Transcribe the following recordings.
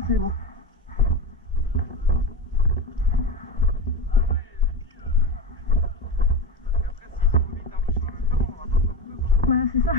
Non, c'est bon. Voilà, c'est ça.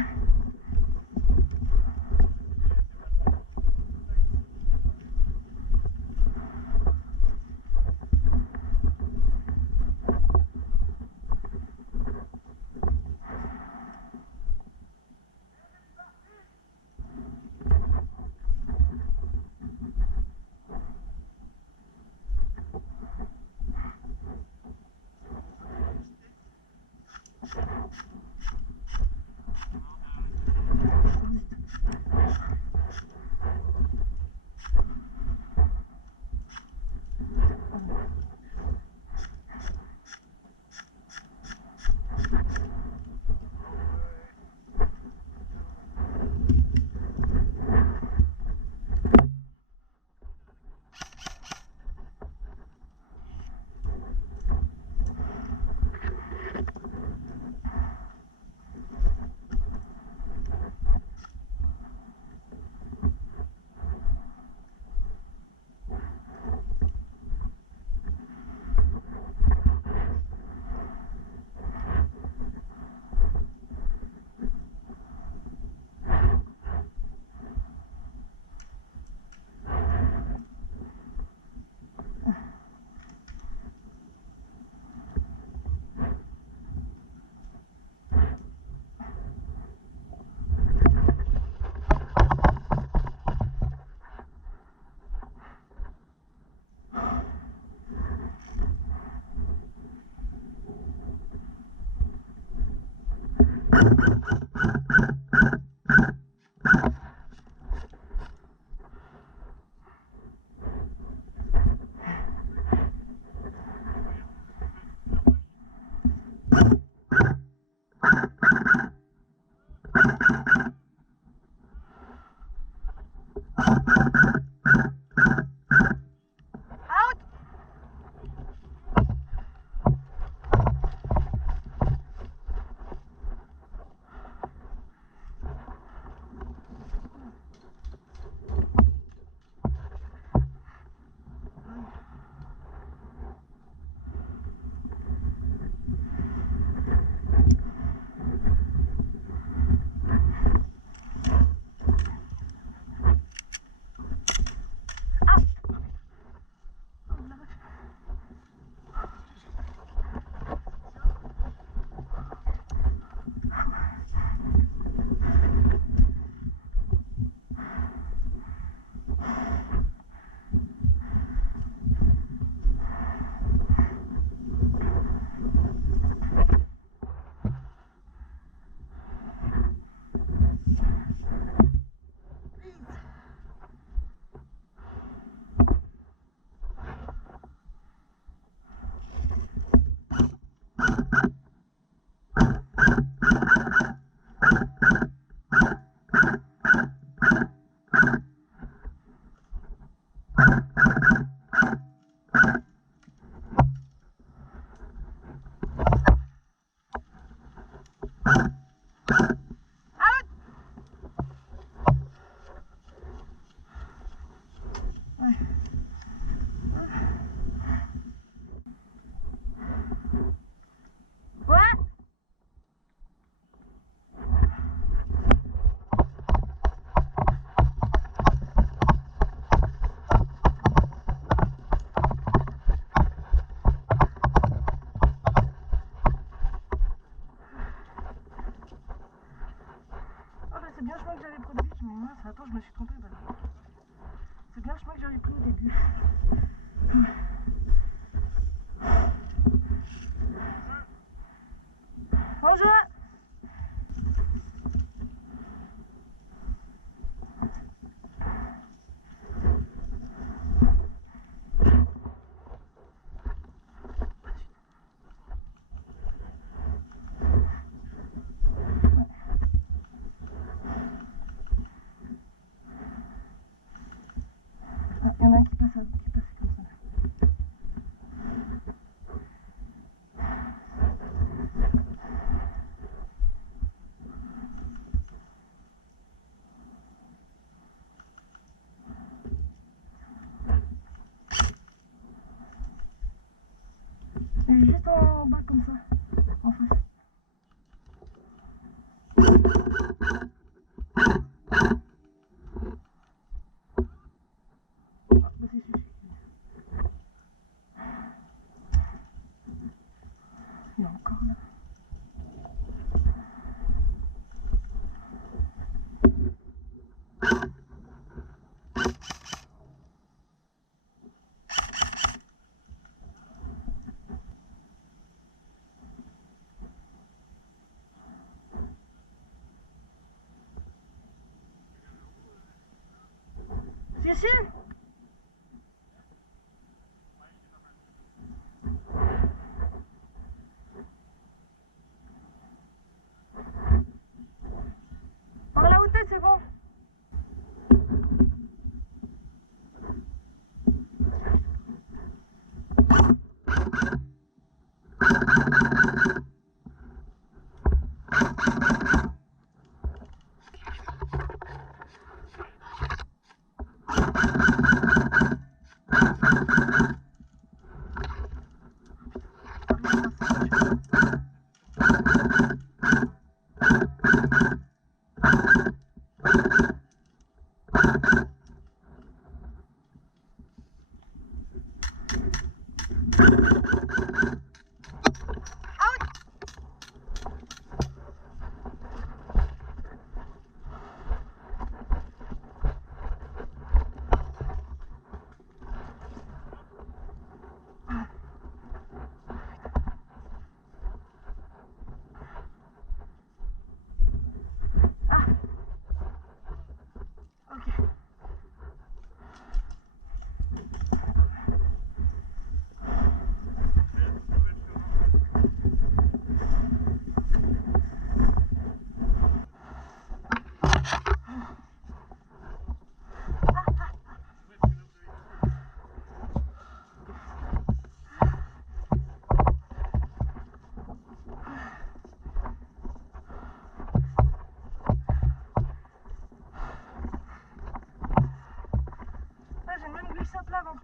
C'est bien le chemin que j'avais pris au début, mais mince, attends, je me suis trompée. C'est bien le chemin que j'avais pris au début. Bonjour. Il y en a un qui passe comme ça. est juste en bas comme ça, en face. Ah, bah c'est suffit. Il y a encore là. Si, si. Par là où t'es, c'est bon. J'ai même glissé à plat ventre.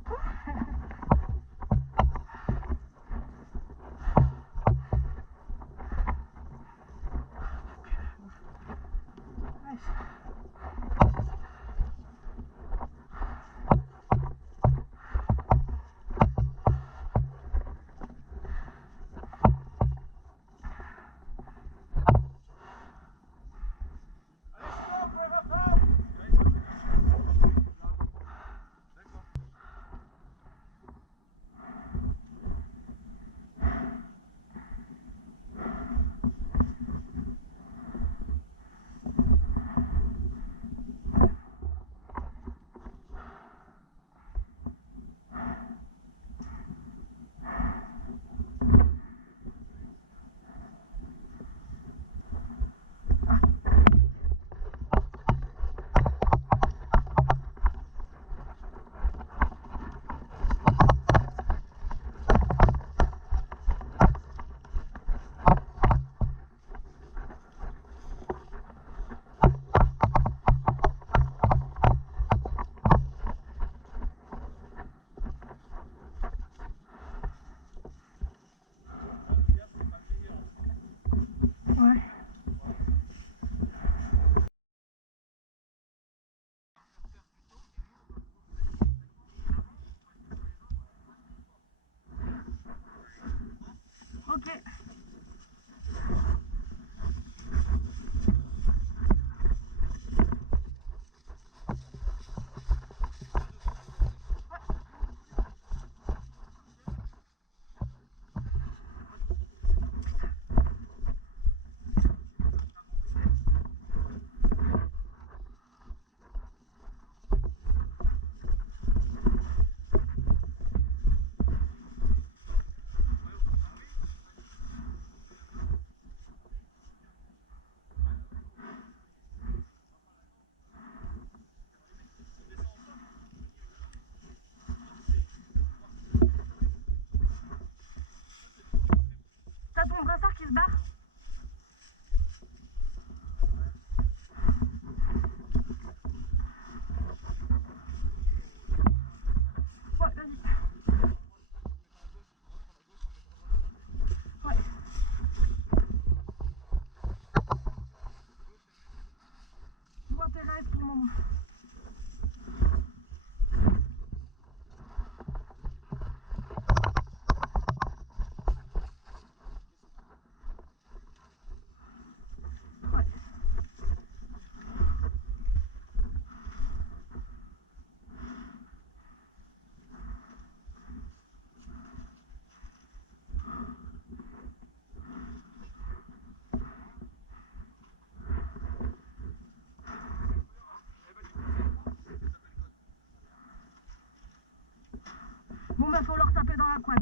Bon bah faut leur taper dans la quad.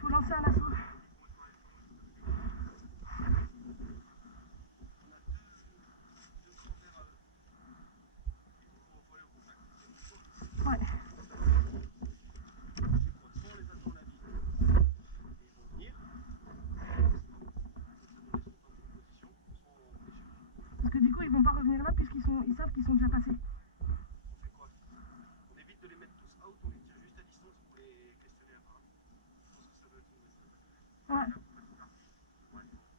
Faut lancer un assaut. Ouais. Parce que du coup ils vont pas revenir là puisqu'ils ils savent qu'ils sont déjà passés. On évite de les mettre tous out, on les tient juste à distance pour les questionner apparemment. Je pense que ça doit être une bonne Ouais.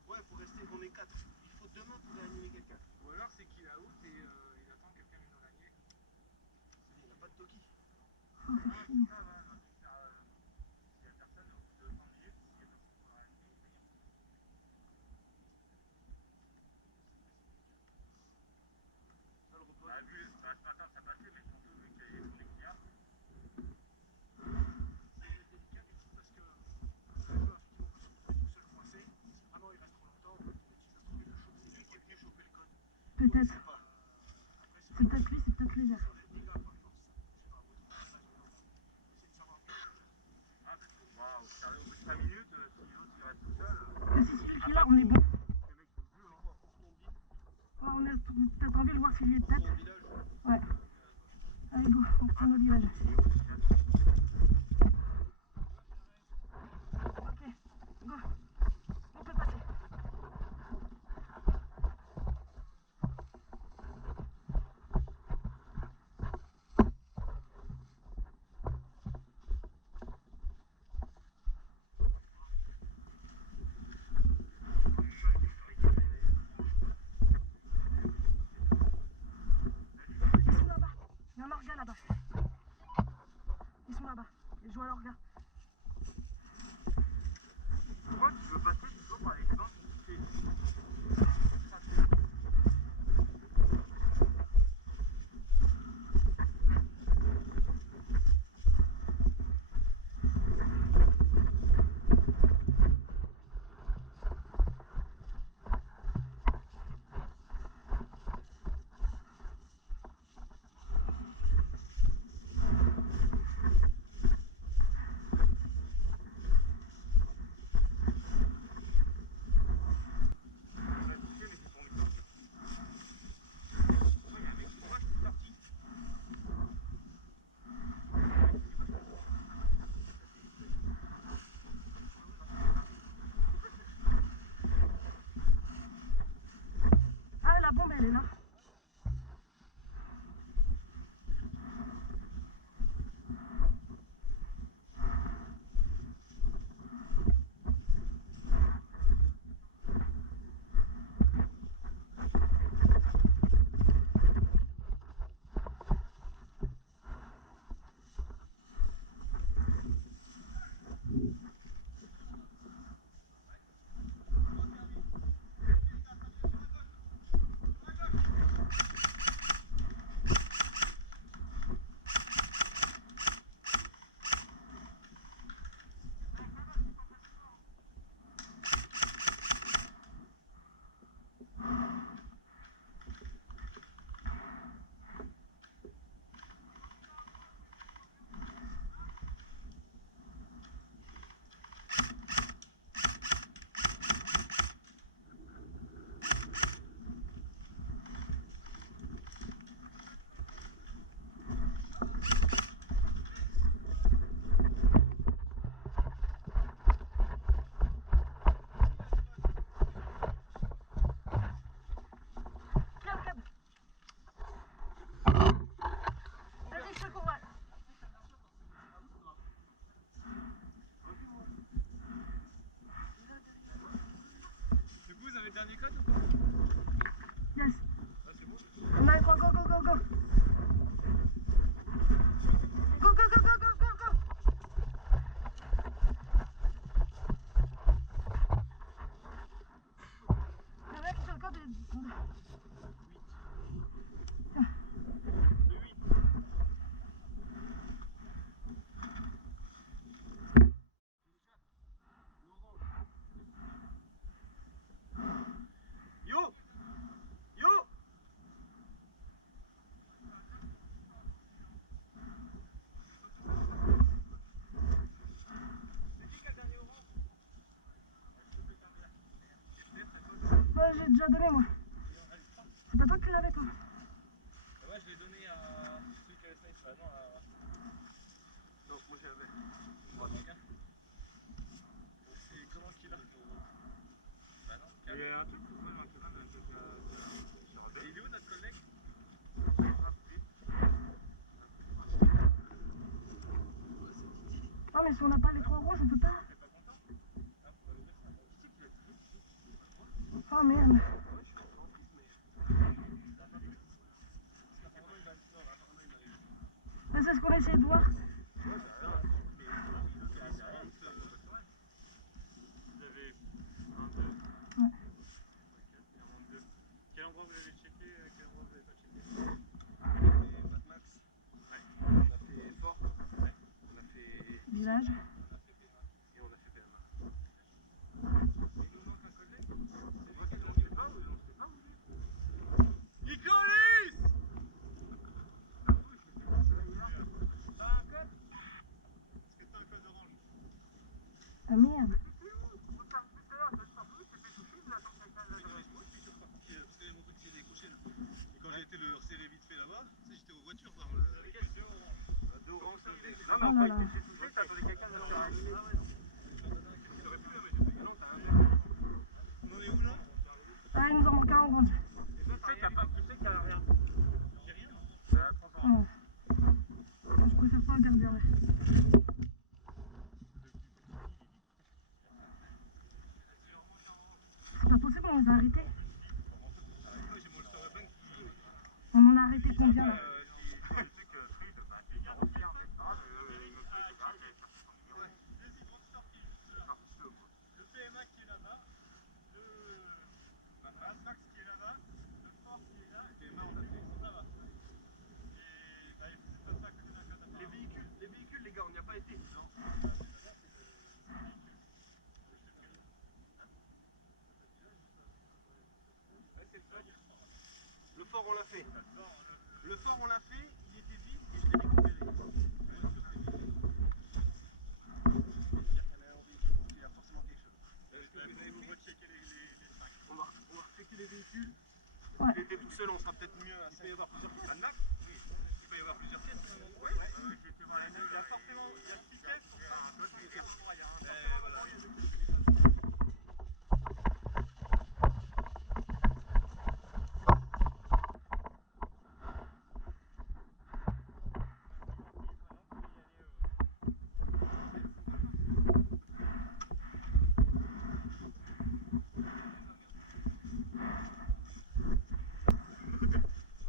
Ouais, faut rester, on est 4. Il faut demain pour réanimer quelqu'un. Ou alors c'est qu'il est out et il attend que quelqu'un vienne dans l'année. Il n'a pas de Toki. Oh, c'est fini. S'il y a personne, au bout de 30 minutes, s'il y a personne pour réanimer, il paye. Ça le repose. Ce matin ça passait, mais surtout vu qu'il y a les trucs qu'il y a. C'est délicat du coup parce que effectivement quand tu te retrouves tout seul coincé, si vraiment il reste trop longtemps, le petit va trouver le choc. C'est lui qui est venu choper le code. Peut-être. Après C'est peut-être lui, c'est peut-être les gars. ça va être des gars quoi, je pense. Je sais pas, votre message, essayer de savoir. Ah, parce que bon, au carré, au bout de 5 minutes, si l'autre il reste tout seul. Et si c'est lui qui est là, on est bon. Les mecs sont plus, hein. On se monte vite. Ouais, on a peut-être envie de voir s'il y est On peut-être. va au village. Ouais. Allez go, on retourne au village. Ok, go. On peut passer. Ils sont là-bas. Il y a un orga là-bas. Ils sont là-bas. Ils jouent à l'orga. Pourquoi tu veux passer toujours par les gens qui l'ai déjà donné moi. C'est pas toi qui l'avais toi. Ouais, je l'ai donné à celui qui avait fait ça. Non, à. Donc moi j'avais. Bon, regarde. C'est comment qu'il a? Bah non, Il y a un truc ou pas un truc Et il est où notre collègue? Ah mais si on n'a pas les 3 rouges on peut pas. T'es pas content? Ah, faut pas le dire ça. Ah merde. Mais c'est ce qu'on essaie de voir. Ouais. Quel endroit vous avez checké? Quel endroit vous n'avez pas checké? Mad Max. Ouais. On a fait Fort. Ouais. On a fait. Village. Et on a fait PMA. Il nous manque un collègue? Moi, c'est on sait pas où on sait pas où il est. Nicolas! T'as un code? Est-ce que t'as un code orange? Ah merde. Parce que mon truc s'est décroché là. Et quand j'ai été le resserrer vite fait là-bas, tu sais, j'étais aux voitures dans le. D'orange. Oh là là. On en est où là? Ah il nous en manque un orange. Et toi, tu sais qu'il n'y a rien. J'ai rien. Oh. Je préfère pas regarder ouais. C'est pas possible on les a arrêtés. On en a arrêté combien là? Le PMA qui est là-bas, le Mad Max qui est là-bas, le Fort qui est là, et le PMA on a fait, ils sont là-bas. Et bah, c'est pas ça que c'est la code à Les véhicules, les gars, on n'y a pas été. Non. Le fort, on l'a fait. Le fort, on l'a fait, il était vide et je l'ai récupéré. Il y a forcément quelque chose. Est-ce que vous recheckez les 5? On va checker les véhicules. Ouais. S'il était tout seul, on sera peut-être mieux à 5. Il peut y avoir plusieurs pièces. Mad Max? Oui. Il peut y avoir plusieurs pièces. Oui. Il y a forcément 6 caisses pour ça. Il y a Voilà. il y a deux pièces.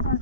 Ouais.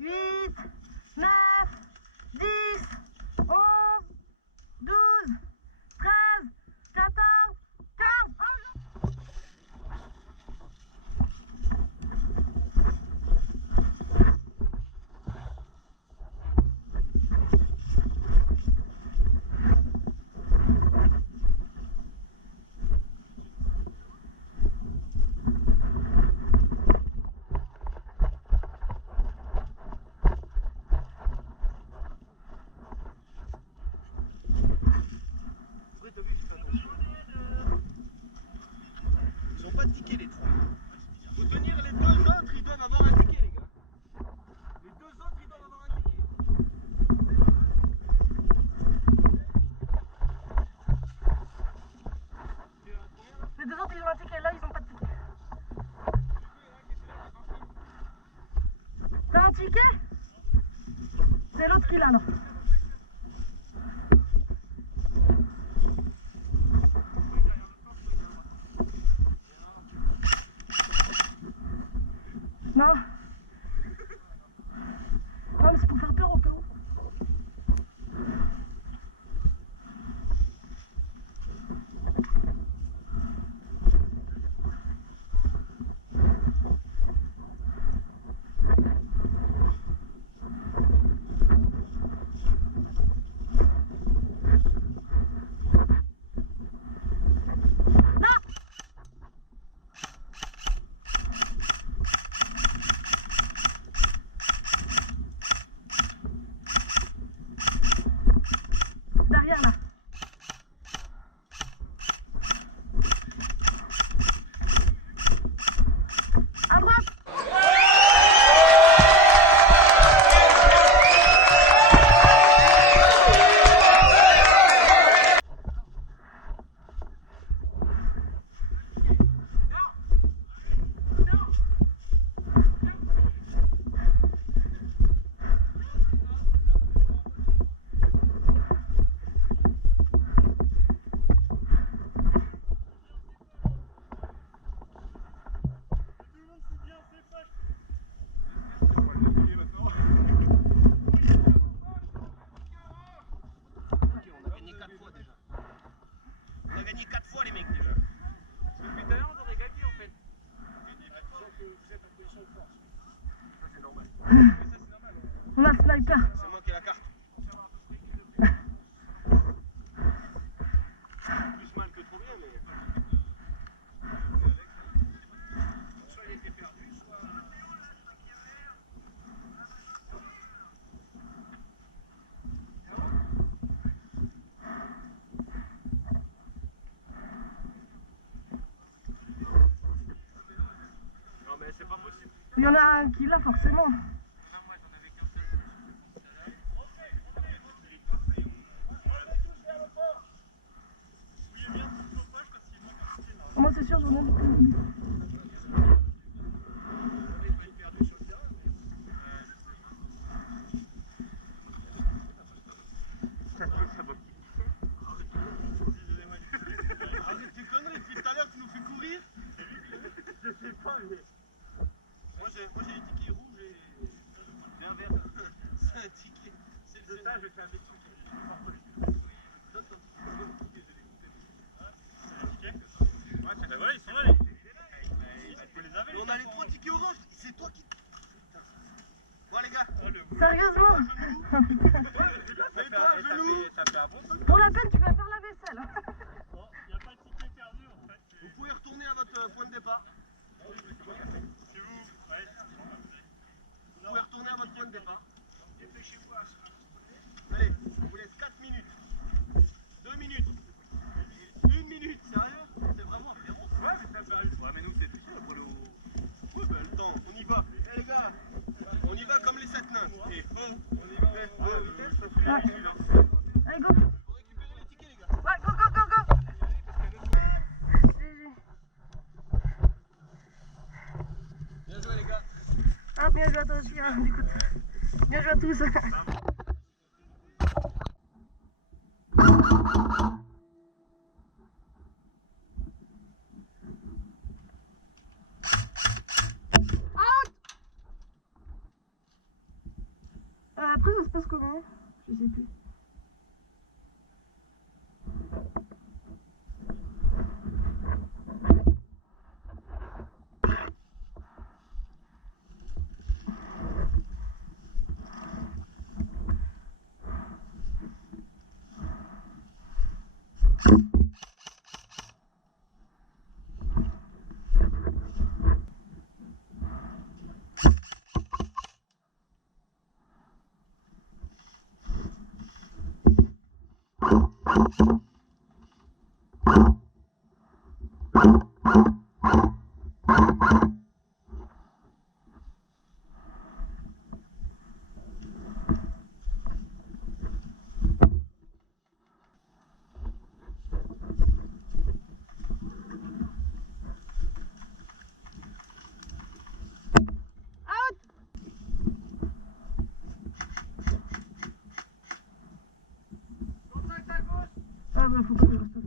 8, 9, 10, 11, 12, 13, 14, 15. Ils ont pas de ticket les trois. Faut tenir les deux autres, ils doivent avoir un ticket les gars. Les deux autres, ils doivent avoir un ticket. Les deux autres, ils ont un ticket. Là, ils ont pas de ticket. T'as un ticket? C'est l'autre qui l'a, là. Non. Non, mais c'est pour faire peur au cas où. Derrière là. À droite. On a gagné 4 fois les mecs déjà. Depuis tout à l'heure on aurait gagné en fait. C'est normal. On a le sniper. C'est moi qui ai la carte. Plus mal que trop bien mais. Soit il était perdu, soit. Non mais c'est pas possible. Il y en a un qui l'a forcément. Non, moi j'en avais qu'un seul. Moi, c'est sûr, j'en ai. Arrête tes conneries, depuis tout à l'heure tu nous fais courir. Je sais pas mais. Moi j'ai les tickets rouges et un vert. C'est un ticket. C'est le ça, je fais un petit truc. Donne ton ticket, je l'ai coupé. C'est un ticket? Ouais, voilà, ils sont là les. Tu les avais. On a les 3 tickets orange, c'est toi qui. Bon les gars. Sérieusement? Mets-toi à genoux. Ça fait un bon truc. Pour la peine, tu vas faire la vaisselle. Bon, il n'y a pas de ticket perdu en fait. Vous pouvez retourner à votre point de départ. Si vous. Ouais, Vous pouvez retourner à votre point de départ. Dépêchez-vous à allez, on vous laisse 4 minutes. 2 minutes. 1 minute, sérieux? C'est vraiment frérot. Ouais, mais ça sérieux. Ouais, mais nous c'est plus pour le. Ouais, bah le temps, on y va. Eh les gars, on y va comme les 7 nains. Et oh, on y va. Vitesse, ça fait Ouais. Allez, go. Faut récupérer les tickets, les gars. Ouais, go, go, go, go. Bien joué, les gars. Ah, bien joué à toi aussi, hein, du coup. Bien joué à tous. Après, ça se passe comment? Je sais plus. Ah bah faut pas que je reste là.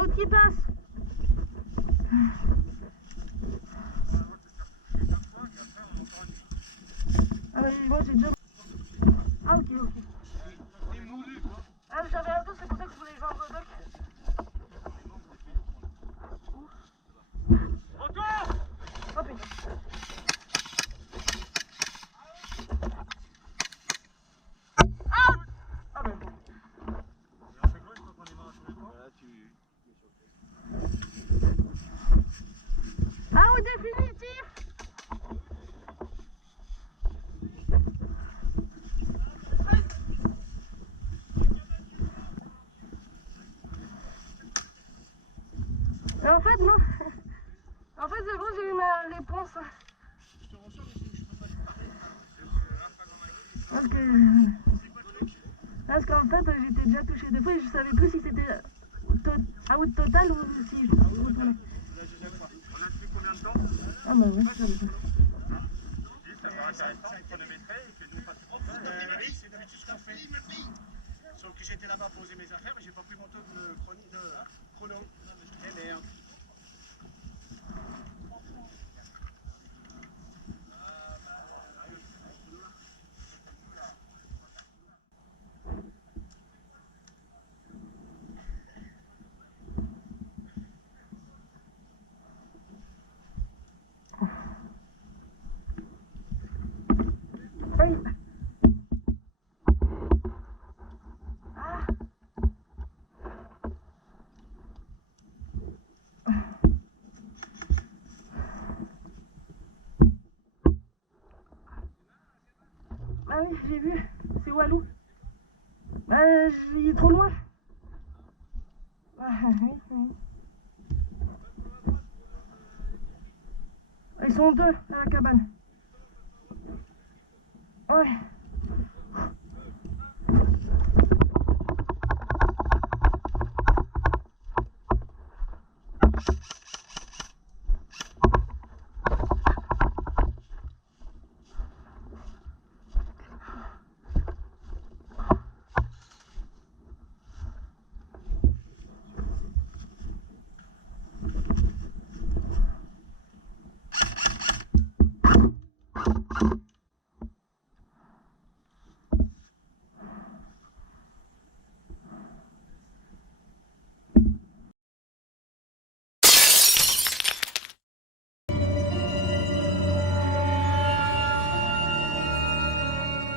Out qui passe. Ah bah moi j'ai déjà... Ah ok. Ah mais j'avais un peu, c'est pour ça que je voulais jouer en Godok. Oh putain. Ah bah bon. Out définitif. Et en fait non. En fait c'est bon, j'ai eu ma réponse. Parce qu'en fait j'étais déjà touché deux fois et je savais plus si c'était out total ou si je retournais. On a tenu combien de temps? Ah bah ouais, ça va. Ça paraît intéressant, chronométré, et que nous fasse Oui, c'est d'habitude ce qu'on fait. Sauf que j'étais là-bas poser mes affaires, mais j'ai pas pris mon taux de chrono. Eh merde. Aïe. Ah. Ah oui, j'ai vu, c'est Walou. Il est trop loin. Ah oui. Ils sont deux à la cabane. Ouais.